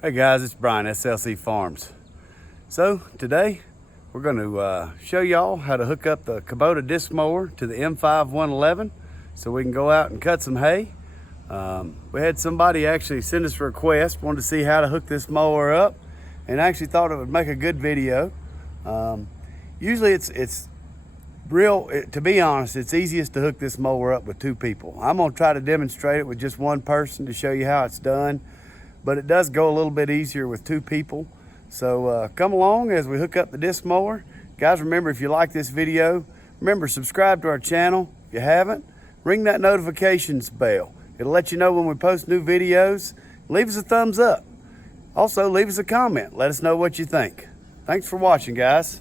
Hey guys, it's Brian, SLC Farms. So today we're going to show y'all how to hook up the Kubota disc mower to the M5 111 so we can go out and cut some hay. We had somebody actually send us a request, wanted to see how to hook this mower up, and actually thought it would make a good video. Usually it's real, to be honest, it's easiest to hook this mower up with two people. I'm going to try to demonstrate it with just one person to show you how it's done. But it does go a little bit easier with two people. So come along as we hook up the disc mower. Guys, remember, if you like this video, remember, subscribe to our channel. If you haven't, ring that notifications bell. It'll let you know when we post new videos. Leave us a thumbs up. Also, leave us a comment. Let us know what you think. Thanks for watching, guys.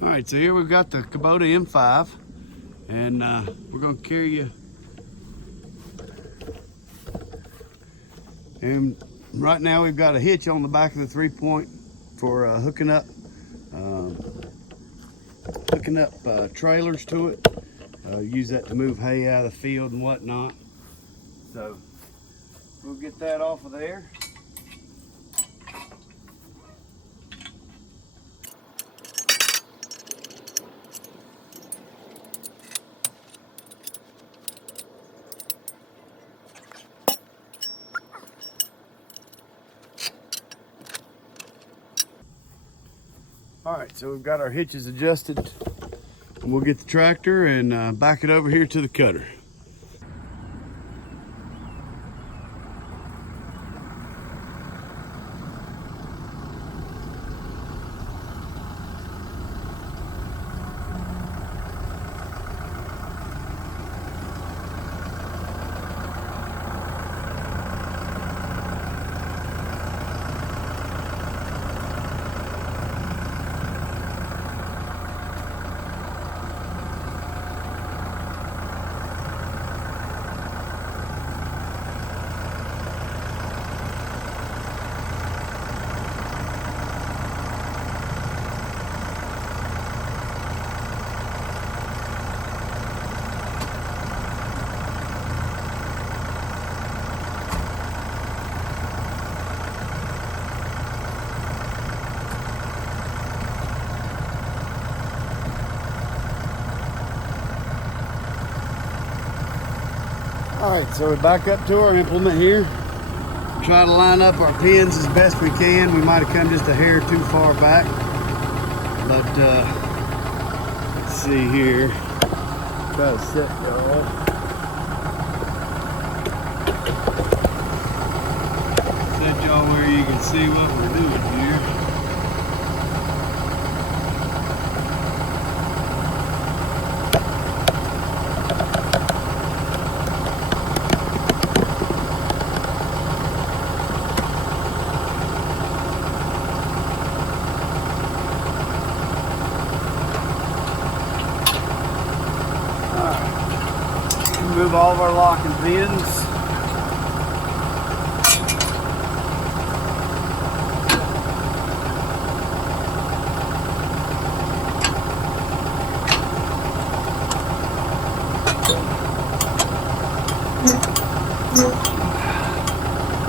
All right, so here we've got the Kubota M5, and we're going to carry you. And right now we've got a hitch on the back of the 3-point for hooking up trailers to it. Use that to move hay out of the field and whatnot. So we'll get that off of there. All right, so we've got our hitches adjusted, and we'll get the tractor and back it over here to the cutter. All right, so we're back up to our implement here. Try to line up our pins as best we can. We might have come just a hair too far back, but let's see here. Try to set y'all up. Set y'all where you can see what we're doing here. Remove all of our locking pins.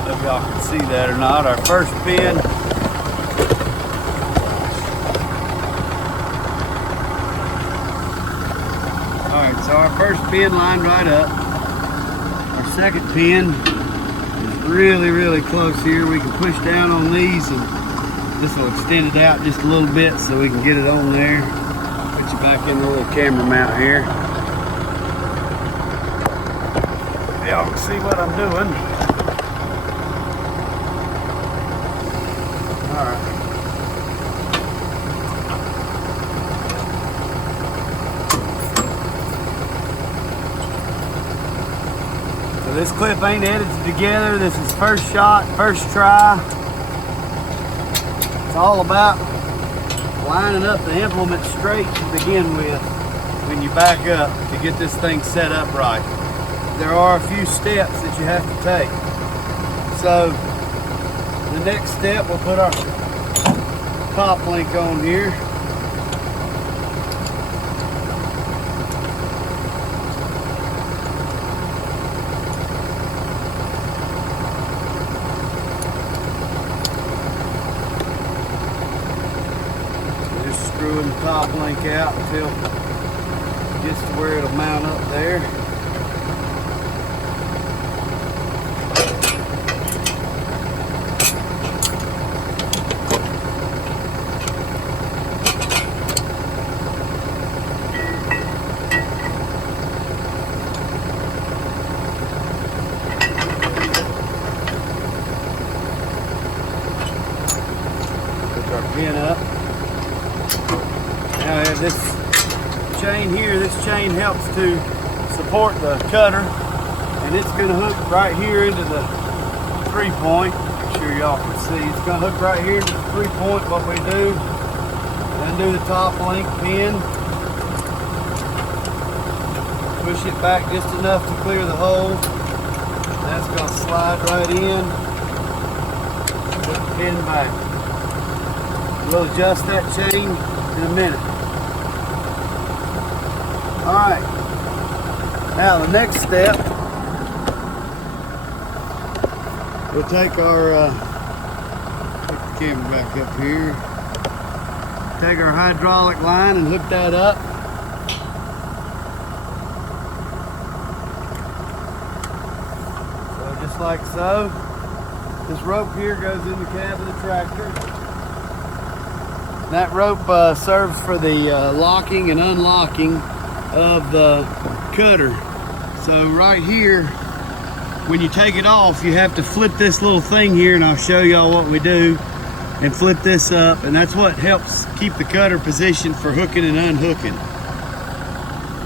If y'all can see that or not, our first pin. Alright, so our first pin lined right up. Our second pin is really close here. We can push down on these and this will extend it out just a little bit so we can get it on there. Put you back in the little camera mount here. Y'all can see what I'm doing. Alright. So this clip ain't edited together. This is first shot, first try. It's all about lining up the implement straight to begin with when you back up to get this thing set up right. There are a few steps that you have to take. So the next step, we'll put our top link on here. top link out until it gets to where it'll mount up there. Our pin up. Now this chain here, this chain helps to support the cutter, and it's going to hook right here into the 3-point. Make sure y'all can see. It's going to hook right here into the 3-point. What we do, undo the top link pin, push it back just enough to clear the hole. That's going to slide right in. Put the pin back. We'll adjust that chain in a minute. Alright, now the next step, we'll take our, put the camera back up here, take our hydraulic line and hook that up. So just like so, this rope here goes in the cab of the tractor. That rope serves for the locking and unlocking of the cutter. So right here, when you take it off, you have to flip this little thing here, and I'll show y'all what we do, and flip this up, and that's what helps keep the cutter positioned for hooking and unhooking.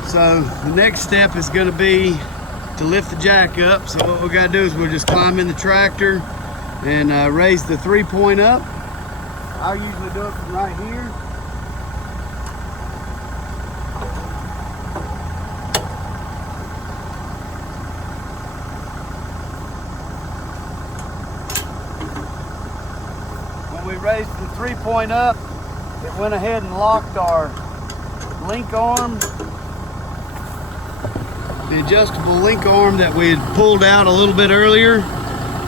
So the next step is going to be to lift the jack up. So what we got to do is we'll just climb in the tractor and raise the 3-point up. I usually do it from right here. When we raised the 3-point up, it went ahead and locked our link arm. The adjustable link arm that we had pulled out a little bit earlier.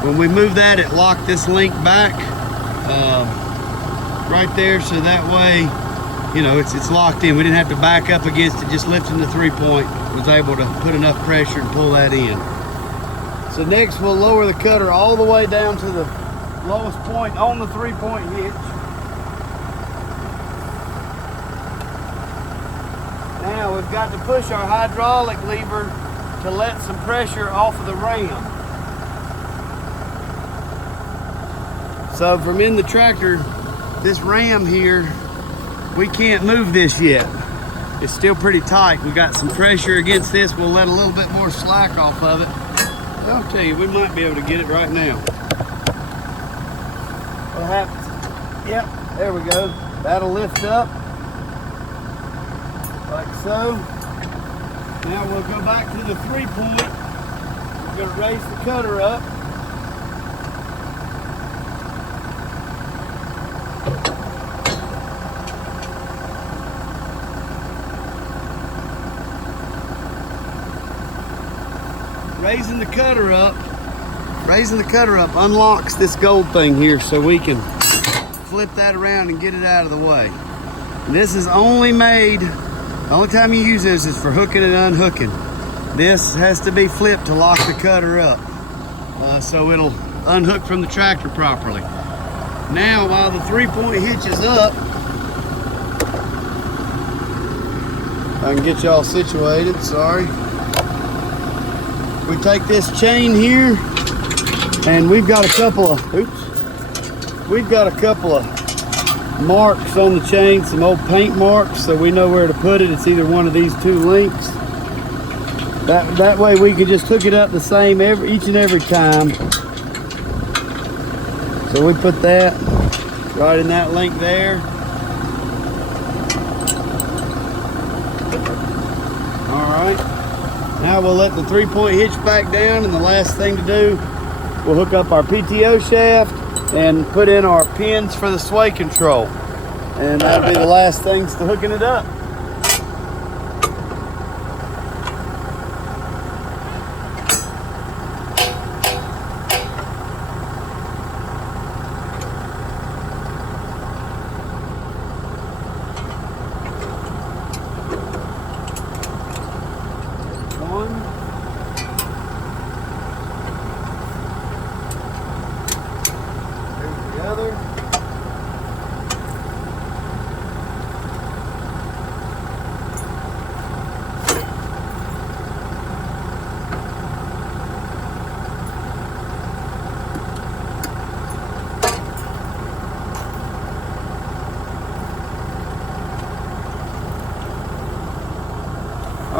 When we moved that, it locked this link back. Right there, so that way, you know, it's locked in. We didn't have to back up against it. Just lifting the 3-point was able to put enough pressure and pull that in. So next we'll lower the cutter all the way down to the lowest point on the 3-point hitch. Now we've got to push our hydraulic lever to let some pressure off of the ram. So from in the tractor, this ram here, we can't move this yet. It's still pretty tight. We got some pressure against this. We'll let a little bit more slack off of it. I'll tell you, we might be able to get it right now. What happens? Yep, there we go. That'll lift up, like so. Now we'll go back to the 3-point. We're gonna raise the cutter up. Raising the cutter up unlocks this gold thing here, so we can flip that around and get it out of the way. And this is only made, the only time you use this is for hooking and unhooking. This has to be flipped to lock the cutter up, so it'll unhook from the tractor properly. Now, while the 3-point hitch is up, I can get y'all situated, sorry. We take this chain here, and we've got a couple of marks on the chain, some old paint marks, so we know where to put it. It's either one of these 2 links. That way we can just hook it up the same each and every time. So we put that right in that link there. All right. Now we'll let the 3-point hitch back down, and the last thing to do, we'll hook up our PTO shaft and put in our pins for the sway control. And that'll be the last things to hooking it up.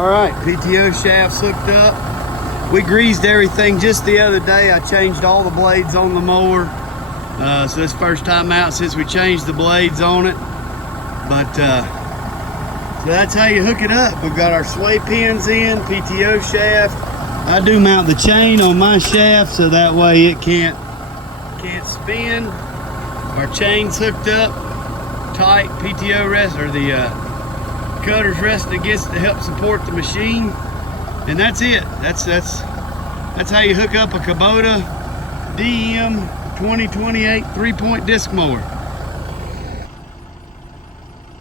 All right, PTO shaft's hooked up. We greased everything just the other day. I changed all the blades on the mower. So this first time out since we changed the blades on it. But so that's how you hook it up. We've got our sway pins in, PTO shaft. I do mount the chain on my shaft so that way it can't spin. Our chain's hooked up tight. PTO rest, or the cutter's resting against to help support the machine. And that's it. That's how you hook up a Kubota DM2028 3-point disc mower.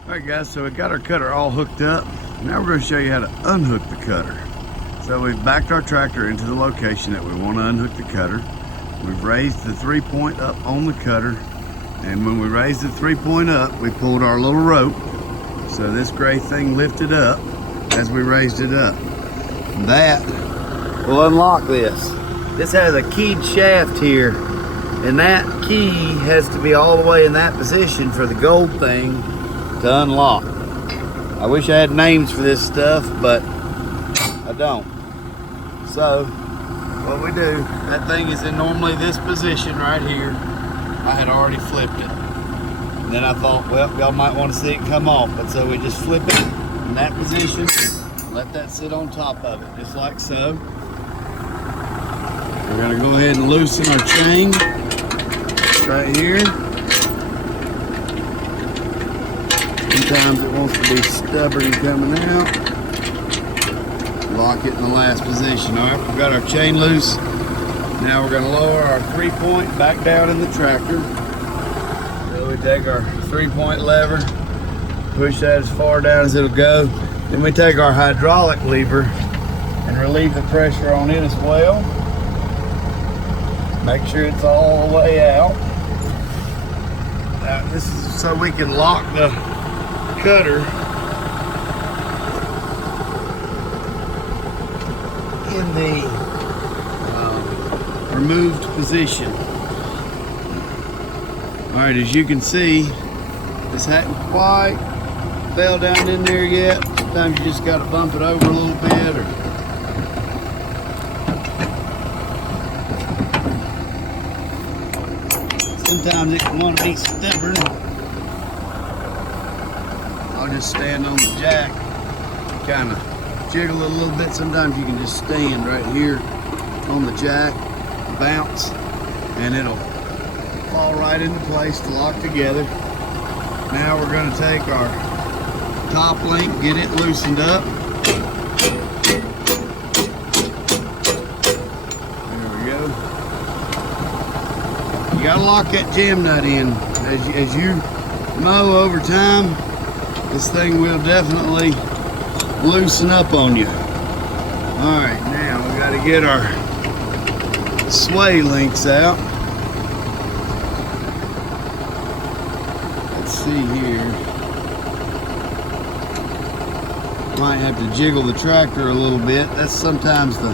Alright guys, so we got our cutter all hooked up. Now we're going to show you how to unhook the cutter. So we've backed our tractor into the location that we want to unhook the cutter. We've raised the 3-point up on the cutter, and when we raised the 3-point up, we pulled our little rope. So this gray thing lifted up as we raised it up. That will unlock this. This has a keyed shaft here, and that key has to be all the way in that position for the gold thing to unlock. I wish I had names for this stuff, but I don't. So what we do, that thing is in normally this position right here. I had already flipped it. And then I thought, well, y'all might want to see it come off, but so we just flip it in that position, let that sit on top of it, just like so. We're gonna go ahead and loosen our chain right here. Sometimes it wants to be stubborn coming out. Lock it in the last position. All right, we've got our chain loose. Now we're gonna lower our 3-point back down in the tractor. So we take our 3-point lever, push that as far down as it'll go. Then we take our hydraulic lever and relieve the pressure on it as well. Make sure it's all the way out. Now, this is so we can lock the cutter in the removed position. All right, as you can see, this hadn't quite fell down in there yet. Sometimes you just got to bump it over a little bit, or sometimes it can want to be stubborn. I'll just stand on the jack, kind of jiggle it a little bit. Sometimes you can just stand right here on the jack, bounce, and it'll fall right into place to lock together. Now we're going to take our top link, get it loosened up. There we go. You got to lock that jam nut in. As you mow over time, this thing will definitely loosen up on you. All right, now we got to get our sway links out. Let's see here. Might have to jiggle the tractor a little bit. That's sometimes the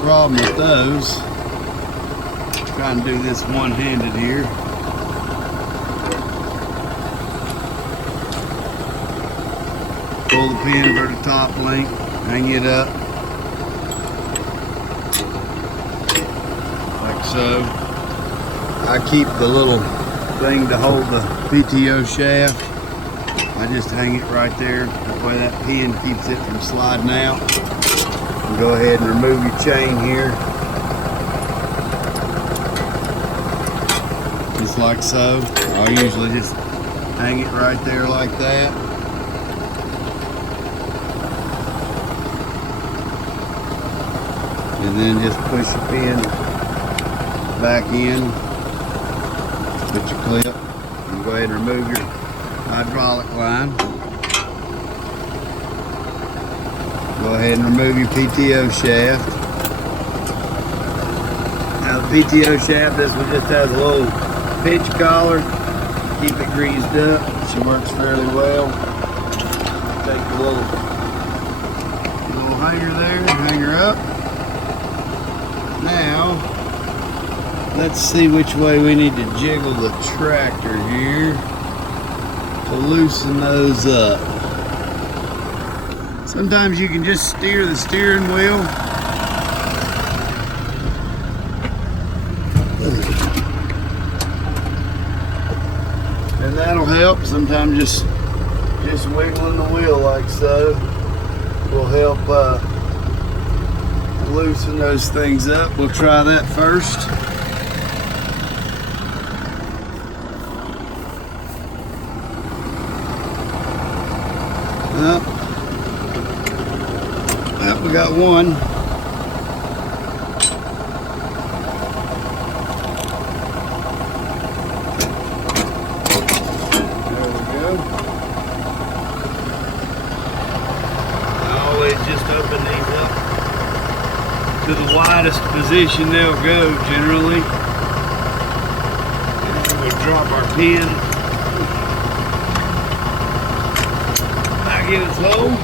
problem with those. Trying to do this one-handed here. Pull the pin for the top link, hang it up like so. I keep the little thing to hold the PTO shaft. I just hang it right there. That way that pin keeps it from sliding out. And go ahead and remove your chain here. Just like so. I'll usually just hang it right there like that. And then just push your pin back in. Put your clip. And go ahead and remove your hydraulic line. Go ahead and remove your PTO shaft. Now the PTO shaft, this one just has a little pinch collar. Keep it greased up. She works fairly well. Take the little hanger there, hang her up. Now, let's see which way we need to jiggle the tractor here to loosen those up. Sometimes you can just steer the steering wheel. And that'll help. Sometimes just wiggling the wheel like so will help loosen those things up. We'll try that first. Well, we got one. There we go. Always just open these up to the widest position they'll go generally. And we'll drop our pin back in its hole.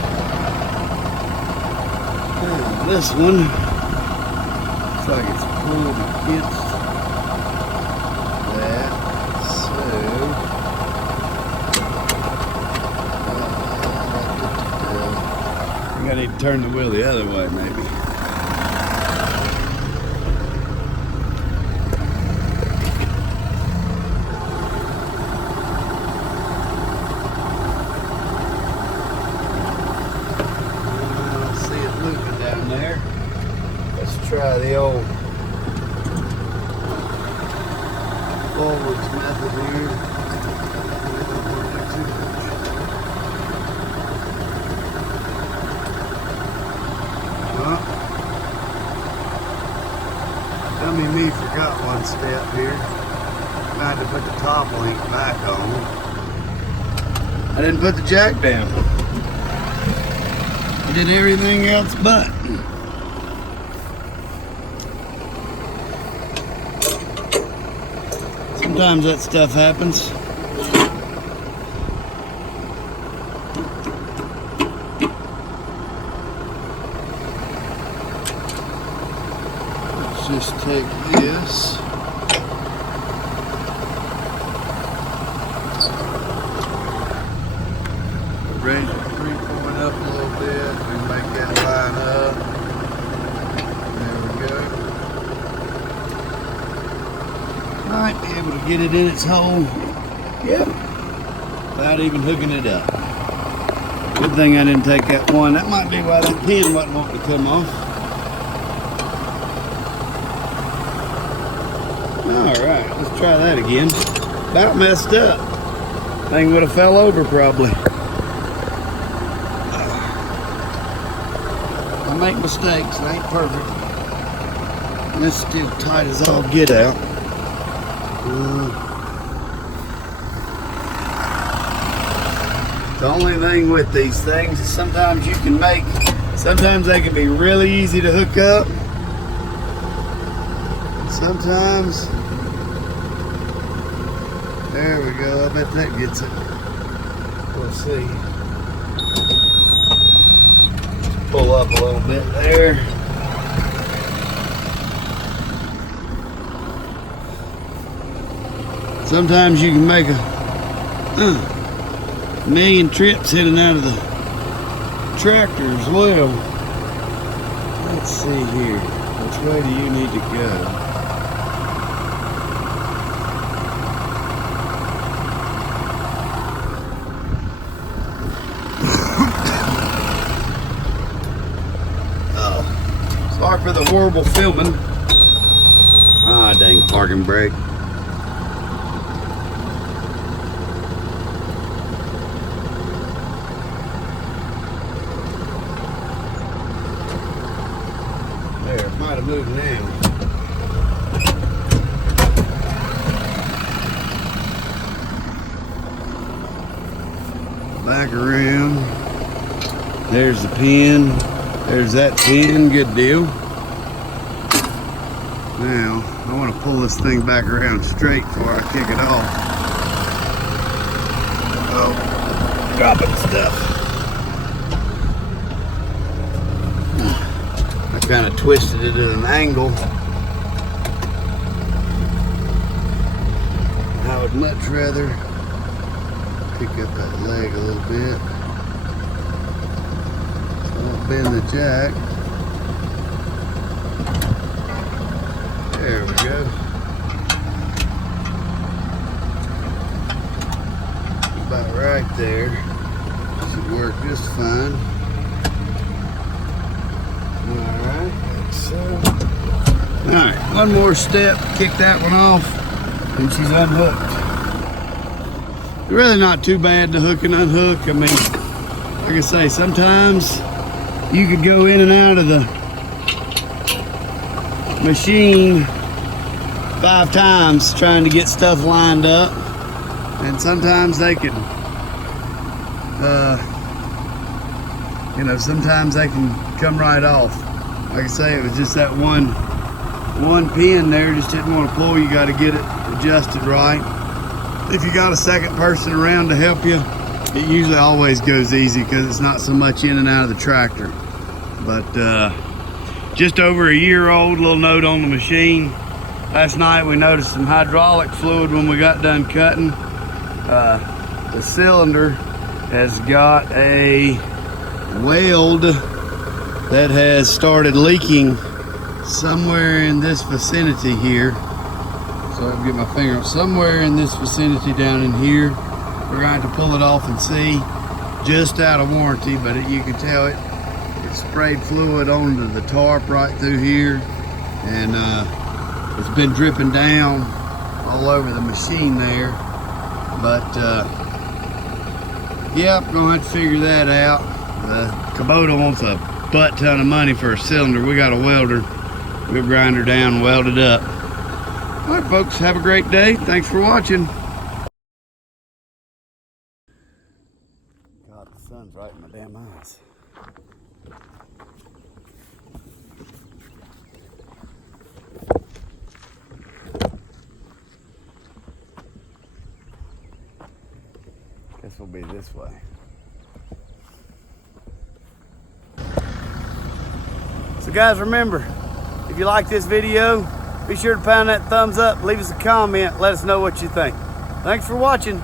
And this one looks like it's pulled against that, so I think I need to turn the wheel the other way maybe. There. Let's try the old forwards method here. Dummy me forgot one step here. I had to put the top link back on. I didn't put the jack down. I did everything else but. Sometimes that stuff happens. Let's just take this. Raise the 3-point up a little bit and make that line up. There we go. Might be able to get it in its hole. Yep. Without even hooking it up. Good thing I didn't take that one. That might be why that pin wasn't wanting to come off. Alright, let's try that again. About messed up. Thing would have fell over probably. I make mistakes, it ain't perfect. And it's still tight as all get out. The only thing with these things is sometimes they can be really easy to hook up. Sometimes, there we go, I bet that gets it. We'll see. Pull up a little bit there. Sometimes you can make a million trips in and out of the tractor as well. Let's see here. Which way do you need to go? Oh, sorry for the horrible filming. Ah, dang parking brake. There, might have moved now. Back around. There's the pin. There's that pin. Good deal. Now, I want to pull this thing back around straight before I kick it off. Oh, dropping stuff. I kind of twisted it at an angle. I would much rather pick up that leg a little bit. bend the jack. There we go. About right there. Should work just fine. Alright, like so. Alright, one more step, kick that one off, and she's unhooked. Really not too bad to hook and unhook. I mean, like I say, sometimes you could go in and out of the machine 5 times trying to get stuff lined up, and sometimes they can sometimes they can come right off. Like I say, it was just that one pin there just didn't want to pull. You got to get it adjusted right. If you got a second person around to help you, it usually always goes easy because it's not so much in and out of the tractor. But just over a year old, little note on the machine. Last night we noticed some hydraulic fluid when we got done cutting. The cylinder has got a weld that has started leaking somewhere in this vicinity here. So I can get my finger up. Somewhere in this vicinity down in here. We're going to pull it off and see. Just out of warranty, but you can tell it sprayed fluid onto the tarp right through here, and it's been dripping down all over the machine there. But yeah, I'm gonna have to figure that out. Kubota wants a butt ton of money for a cylinder. We got a welder. We'll grind her down and weld it up. All right, folks, have a great day. Thanks for watching. God, the sun's right in my damn eyes. Guess we'll be this way. So guys, remember, if you like this video, be sure to pound that thumbs up, leave us a comment, let us know what you think. Thanks for watching.